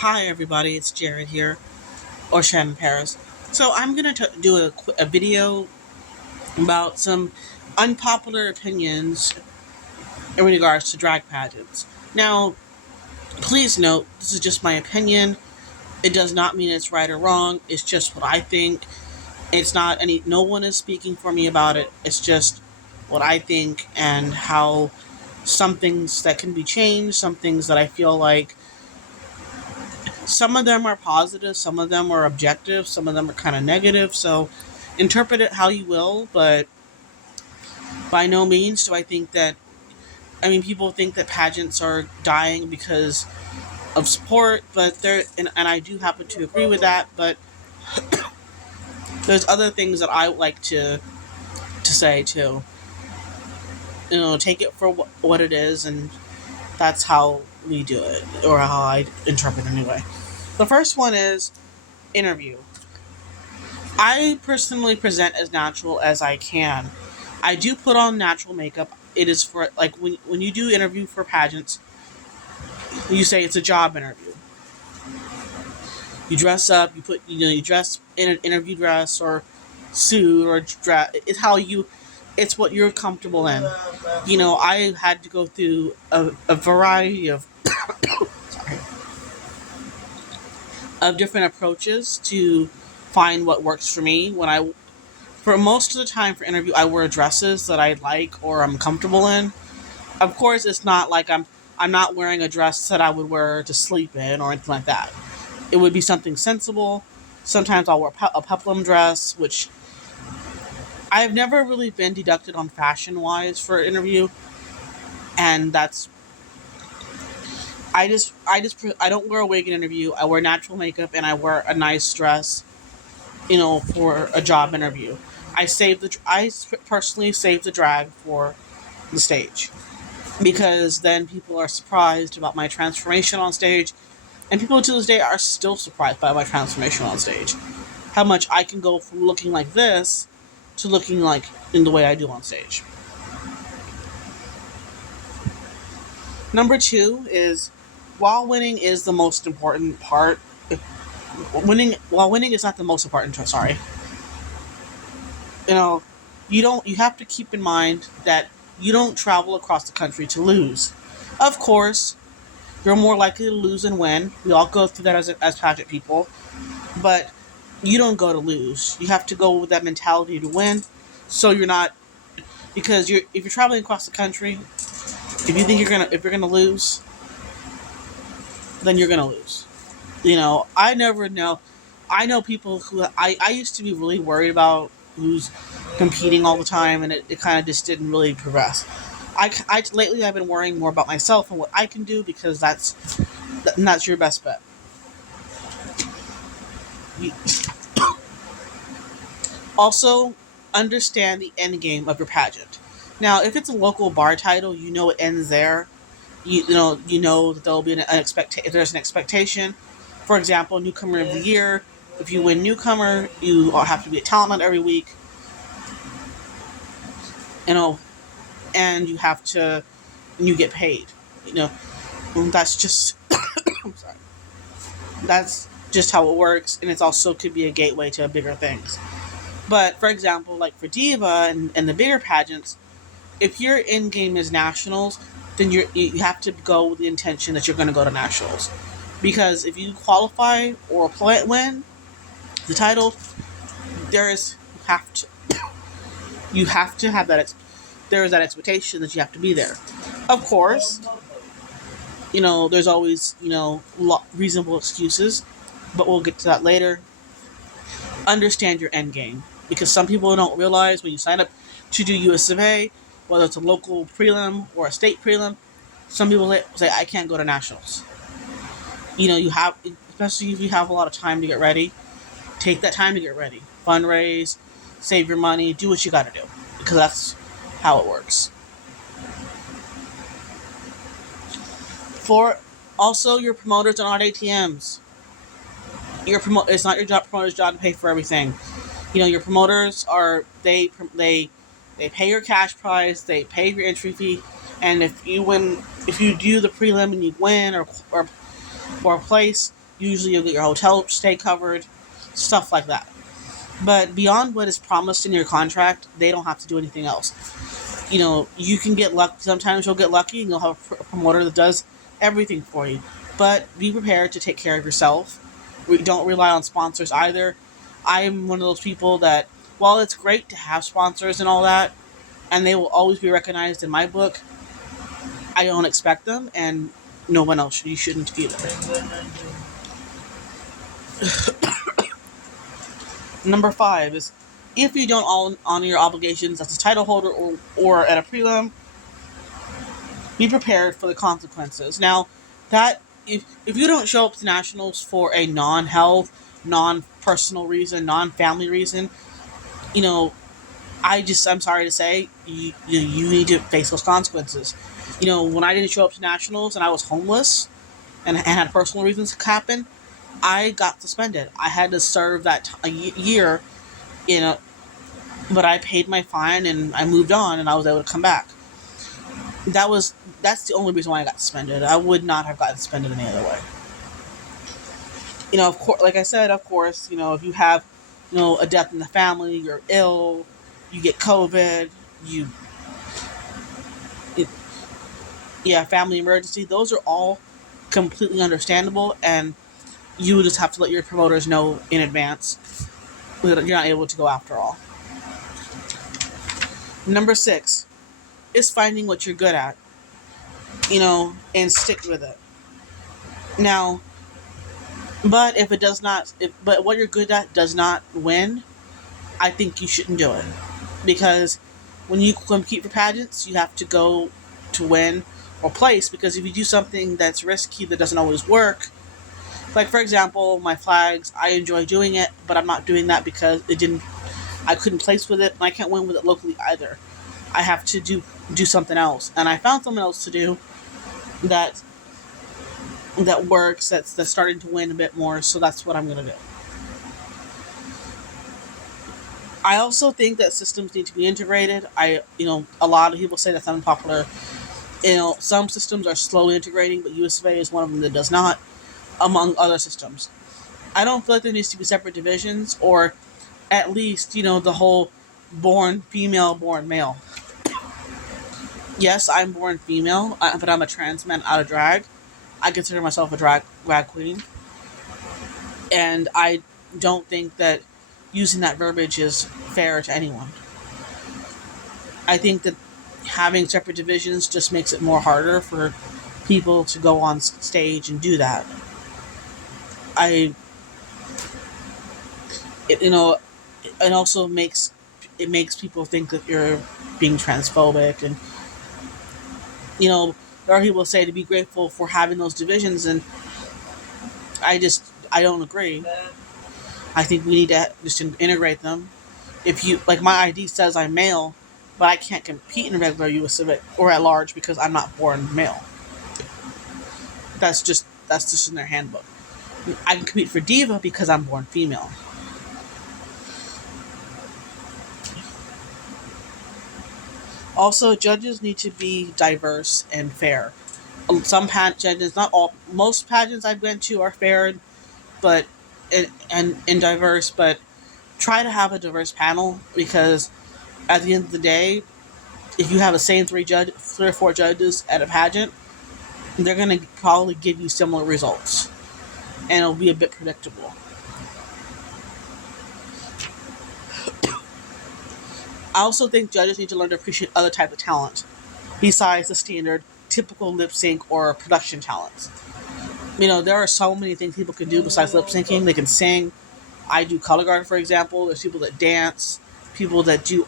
Hi, everybody. It's Jared here, or Shannon Paris. So I'm gonna do a video about some unpopular opinions in regards to drag pageants. Now, please note this is just my opinion. It does not mean it's right or wrong. It's just what I think. It's not any. No one is speaking for me about it. It's just what I think and how some things that can be changed. Some things that I feel like some of them are positive, some of them are objective, some of them are kind of negative. So interpret it how you will, but by no means do I think that. I mean, people think that pageants are dying because of support, but and I do happen to agree with that. But there's other things that I would like to say too. Take it for what it is, and that's how we do it, or how I interpret it anyway. The first one is interview. I personally present as natural as I can. I do put on natural makeup. It is for like when you do interview for pageants, you say it's a job interview. You dress up. You dress in an interview dress or suit or dress. It's what you're comfortable in. I had to go through a variety sorry, of different approaches to find what works for me. For most of the time for interview, I wear dresses that I like or I'm comfortable in. Of course, it's not like I'm not wearing a dress that I would wear to sleep in or anything like that. It would be something sensible. Sometimes I'll wear a peplum dress, which I've never really been deducted on fashion wise for an interview, and that's I don't wear a wig in an interview. I wear natural makeup and I wear a nice dress, for a job interview. I personally save the drag for the stage because then people are surprised about my transformation on stage, and people to this day are still surprised by my transformation on stage. How much I can go from looking like this to looking like in the way I do on stage. Number two is while winning is the most important part. While winning is not the most important. Sorry, you know, you have to keep in mind that you don't travel across the country to lose. Of course, you're more likely to lose than win. We all go through that as pageant people, but you don't go to lose. You have to go with that mentality to win. So you're not because if you're traveling across the country, if you're gonna lose, then you're gonna lose. I never know. I know people who I used to be really worried about who's competing all the time, and it kind of just didn't really progress. Lately I've been worrying more about myself and what I can do because that's your best bet. You- Also, understand the end game of your pageant. Now, if it's a local bar title, you know it ends there. You know that there'll be if there's an expectation. For example, newcomer of the year. If you win newcomer, you all have to be a talent hunt every week. You know, and you get paid. You know, that's just I'm sorry. That's just how it works, and it's also could be a gateway to bigger things. But for example, like for Diva and the bigger pageants, if your end game is nationals, then you have to go with the intention that you're going to go to nationals, because if you qualify or win the title, you have to have there is that expectation that you have to be there. Of course, there's always reasonable excuses, but we'll get to that later. Understand your end game, because some people don't realize when you sign up to do US of A, whether it's a local prelim or a state prelim, some people say I can't go to nationals. You have, especially if you have a lot of time to get ready, take that time to get ready, fundraise, save your money, do what you got to do, because that's how it works. For also, your promoters are not ATMs. It's not your promoter's job to pay for everything. Your promoters they pay your cash prize, they pay your entry fee, and if you do the prelim and you win or place, Usually you'll get your hotel stay covered, stuff like that. But beyond what is promised in your contract, they don't have to do anything else. You can get lucky. Sometimes you'll get lucky and you'll have a promoter that does everything for you. But be prepared to take care of yourself. Don't rely on sponsors either. I'm one of those people that, while it's great to have sponsors and all that, and they will always be recognized in my book, I don't expect them, and no one else. You shouldn't either. Number 5 is, if you don't honor your obligations as a title holder or at a prelim, be prepared for the consequences. Now, that if you don't show up to nationals for a non-health, non-personal reason, non-family reason, I'm sorry to say, you need to face those consequences. When I didn't show up to nationals and I was homeless and had personal reasons happen, I got suspended. I had to serve that a year, but I paid my fine and I moved on and I was able to come back. That's the only reason why I got suspended. I would not have gotten suspended any other way. Of course, like I said, of course, if you have, a death in the family, you're ill, you get COVID, family emergency, those are all completely understandable, and you just have to let your promoters know in advance that you're not able to go after all. Number 6 is finding what you're good at, and stick with it. Now, but but what you're good at does not win, I think you shouldn't do it. Because when you compete for pageants, you have to go to win or place, because if you do something that's risky that doesn't always work, like for example, my flags, I enjoy doing it, but I'm not doing that because I couldn't place with it, and I can't win with it locally either. I have to do something else, and I found something else to do that works, that's starting to win a bit more, so that's what I'm going to do. I also think that systems need to be integrated. A lot of people say that's unpopular. Some systems are slowly integrating, but US of A is one of them that does not, among other systems. I don't feel like there needs to be separate divisions, or at least, the whole born female, born male. Yes, I'm born female, but I'm a trans man out of drag. I consider myself a drag queen. And I don't think that using that verbiage is fair to anyone. I think that having separate divisions just makes it more harder for people to go on stage and do that. It also makes people think that you're being transphobic, and there are people who say to be grateful for having those divisions, and I don't agree. I think we need to just integrate them. If you, like, my ID says I'm male, but I can't compete in regular US Civic or at large because I'm not born male. That's just in their handbook. I can compete for Diva because I'm born female. Also, judges need to be diverse and fair. Some judges, not all, most pageants I've been to are fair, and diverse, but try to have a diverse panel, because at the end of the day, if you have the same 3 or 4 judges at a pageant, they're going to probably give you similar results, and it'll be a bit predictable. I also think judges need to learn to appreciate other types of talent besides the standard typical lip sync or production talents. There are so many things people can do besides lip syncing. They can sing. I do color guard, for example. There's people that dance, people that do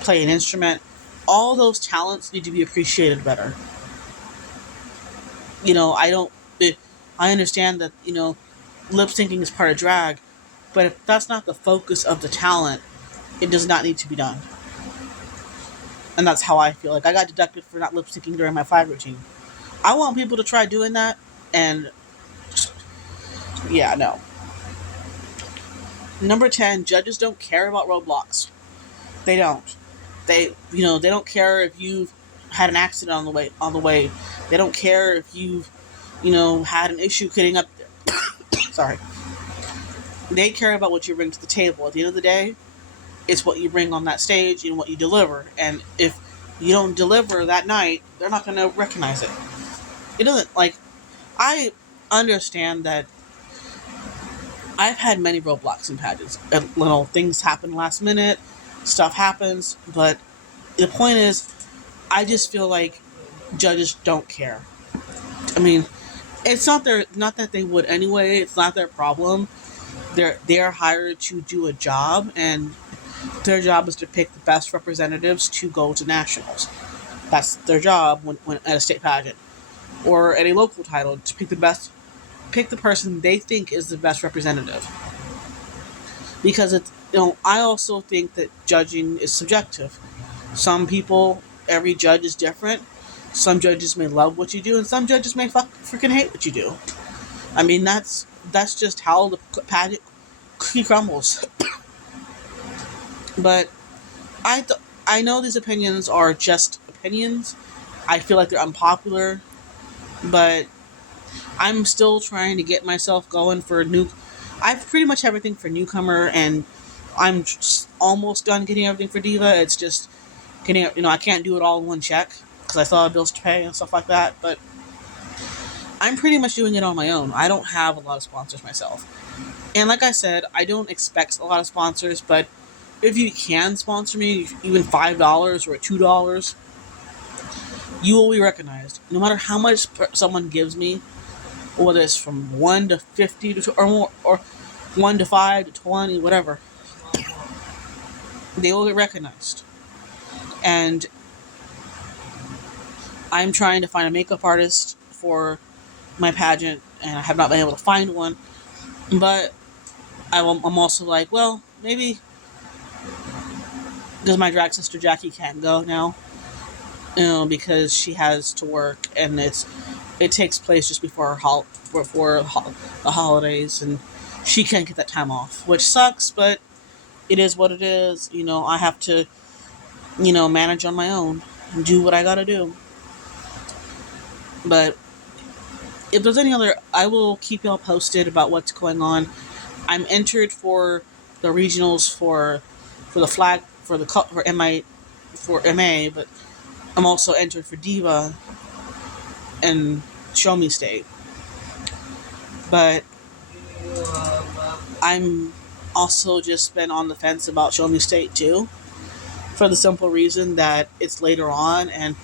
play an instrument. All those talents need to be appreciated better. I understand that, lip syncing is part of drag, but if that's not the focus of the talent, it does not need to be done. And that's how I feel. Like, I got deducted for not lip syncing during my flag routine. I want people to try doing that, and yeah, no. Number 10, judges don't care about roadblocks. They don't. They don't care if you've had an accident on the way. They don't care if you've, had an issue getting up there. Sorry. They care about what you bring to the table. At the end of the day, it's what you bring on that stage and what you deliver. And if you don't deliver that night, they're not going to recognize it. It doesn't, like, I understand that I've had many roadblocks in pageants. Little things happen last minute, stuff happens, but the point is, I just feel like judges don't care. I mean, it's not that they would anyway. It's not their problem. They're hired to do a job, and their job is to pick the best representatives to go to nationals. That's their job when at a state pageant or at a local title, to pick the person they think is the best representative. Because I also think that judging is subjective. Some people, every judge is different. Some judges may love what you do, and some judges may freaking hate what you do. I mean, that's just how the pageant cookie crumbles. But I know these opinions are just opinions. I feel like they're unpopular, but I'm still trying to get myself going for new. I've pretty much everything for newcomer, and I'm just almost done getting everything for diva. It's just getting, I can't do it all in one check because I still have bills to pay and stuff like that. But I'm pretty much doing it on my own. I don't have a lot of sponsors myself, and like I said, I don't expect a lot of sponsors. But if you can sponsor me, even $5 or $2, you will be recognized. No matter how much someone gives me, whether it's from 1 to 50 or more, or 1 to 5 to 20, whatever, they will get recognized. And I'm trying to find a makeup artist for my pageant, and I have not been able to find one. But I'm also like, well, maybe because my drag sister Jackie can't go now, because she has to work, and it takes place just before the holidays, and she can't get that time off, which sucks, but it is what it is. I have to, manage on my own and do what I gotta do. But if there's any other, I will keep y'all posted about what's going on. I'm entered for the regionals for the flag for MA, but I'm also entered for diva and show me state. But I'm also just been on the fence about show me state too, for the simple reason that it's later on, and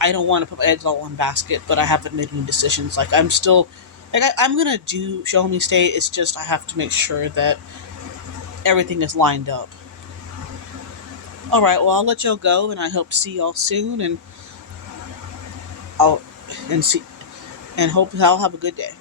I don't want to put my eggs all in one basket, but I haven't made any decisions. Like, I'm still, like, I'm gonna do show me state. It's just I have to make sure that everything is lined up. All right, well, I'll let y'all go, and I hope to see y'all soon, and I'll and see and hope y'all have a good day.